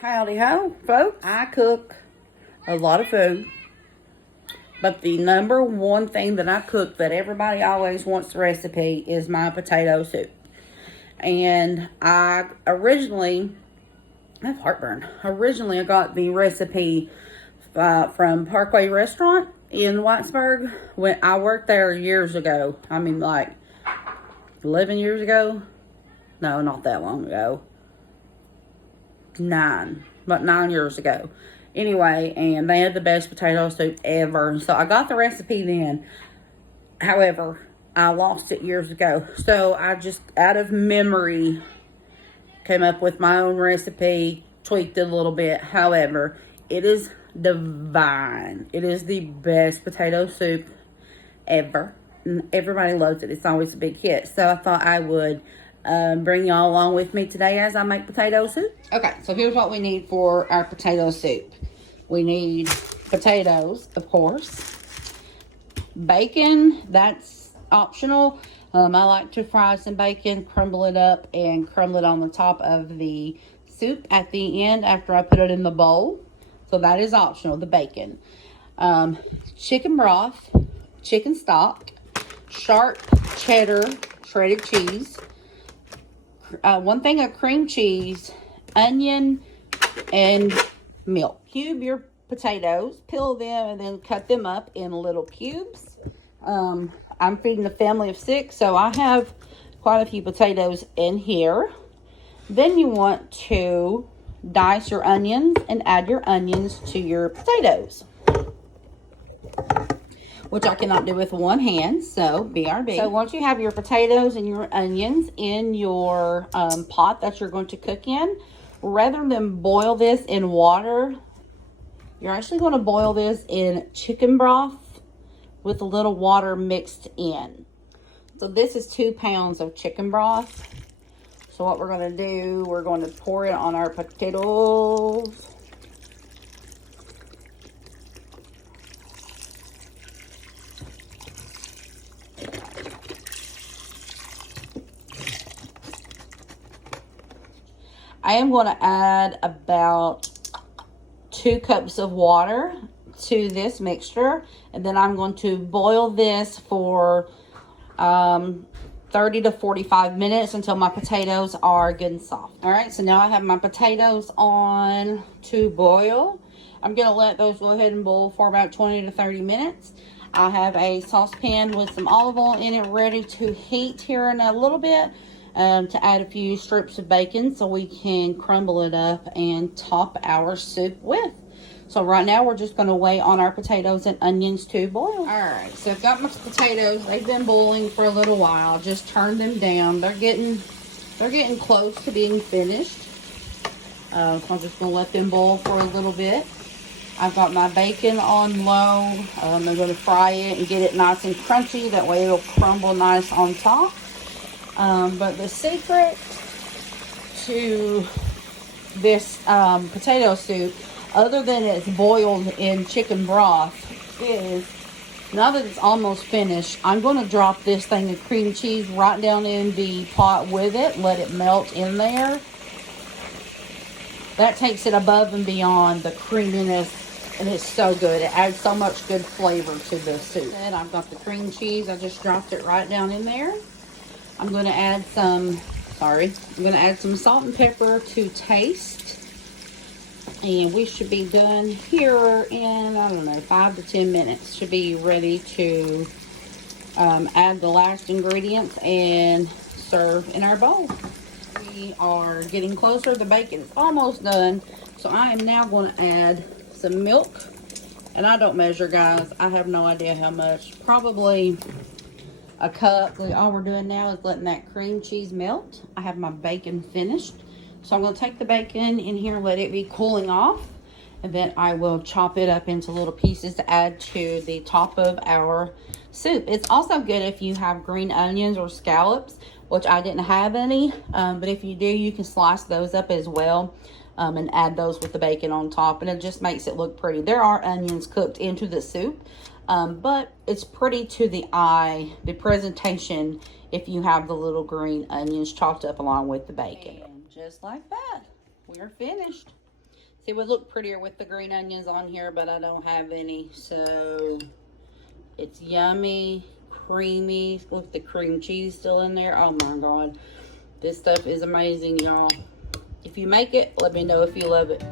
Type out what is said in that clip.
Howdy ho, folks. I cook a lot of food, but the number one thing that I cook that everybody always wants the recipe is my potato soup. And I have heartburn. Originally, I got the recipe from Parkway Restaurant in Whitesburg when I worked there years ago. I mean, like 11 years ago. No, not that long ago. About 9 years ago. Anyway, and they had the best potato soup ever. So I got the recipe then. However, I lost it years ago. So I just, out of memory, came up with my own recipe, tweaked it a little bit. However, it is divine. It is the best potato soup ever. And everybody loves it. It's always a big hit. So I thought I would bring y'all along with me today as I make potato soup. Okay, so here's what we need for our potato soup. We need potatoes, of course. Bacon, that's optional. I like to fry some bacon, crumble it up, and crumble it on the top of the soup at the end after I put it in the bowl. So that is optional, the bacon. Chicken broth, chicken stock, sharp cheddar, shredded cheese, 1 thing of cream cheese, onion, and milk. Cube your potatoes, peel them, and then cut them up in little cubes. I'm feeding a family of 6, so I have quite a few potatoes in here. Then you want to dice your onions and add your onions to your potatoes, which I cannot do with one hand, so BRB. So once you have your potatoes and your onions in your pot that you're going to cook in, rather than boil this in water, you're actually going to boil this in chicken broth with a little water mixed in. So this is 2 pounds of chicken broth. So what we're going to do, we're going to pour it on our potatoes. I am going to add about 2 cups of water to this mixture, and then I'm going to boil this for 30 to 45 minutes until my potatoes are good and soft. All right, so now I have my potatoes on to boil. I'm going to let those go ahead and boil for about 20 to 30 minutes. I have a saucepan with some olive oil in it ready to heat here in a little bit. To add a few strips of bacon so we can crumble it up and top our soup with. So right now we're just going to wait on our potatoes and onions to boil. Alright, so I've got my potatoes. They've been boiling for a little while. Just turn them down. They're getting close to being finished. So I'm just going to let them boil for a little bit. I've got my bacon on low. I'm going to fry it and get it nice and crunchy. That way it'll crumble nice on top. But the secret to this potato soup, other than it's boiled in chicken broth, is now that it's almost finished, I'm going to drop this thing of cream cheese right down in the pot with it, let it melt in there. That takes it above and beyond the creaminess, and it's so good. It adds so much good flavor to the soup. And I've got the cream cheese. I just dropped it right down in there. I'm going to add some salt and pepper to taste. And we should be done here in, I don't know, 5 to 10 minutes. Should be ready to add the last ingredients and serve in our bowl. We are getting closer. The bacon is almost done. So I am now going to add some milk. And I don't measure, guys. I have no idea how much. Probably a cup. All we're doing now is letting that cream cheese melt. I have my bacon finished. So I'm going to take the bacon in here, let it be cooling off, and then I will chop it up into little pieces to add to the top of our soup. It's also good if you have green onions or scallops, which I didn't have any, but if you do, you can slice those up as well and add those with the bacon on top, and it just makes it look pretty. There are onions cooked into the soup, but it's pretty to the eye, the presentation, if you have the little green onions chopped up along with the bacon. And just like that, we're finished. It would look prettier with the green onions on here, but I don't have any. So it's yummy, creamy. Look, the cream cheese still in there. Oh my God. This stuff is amazing, y'all. If you make it, let me know if you love it.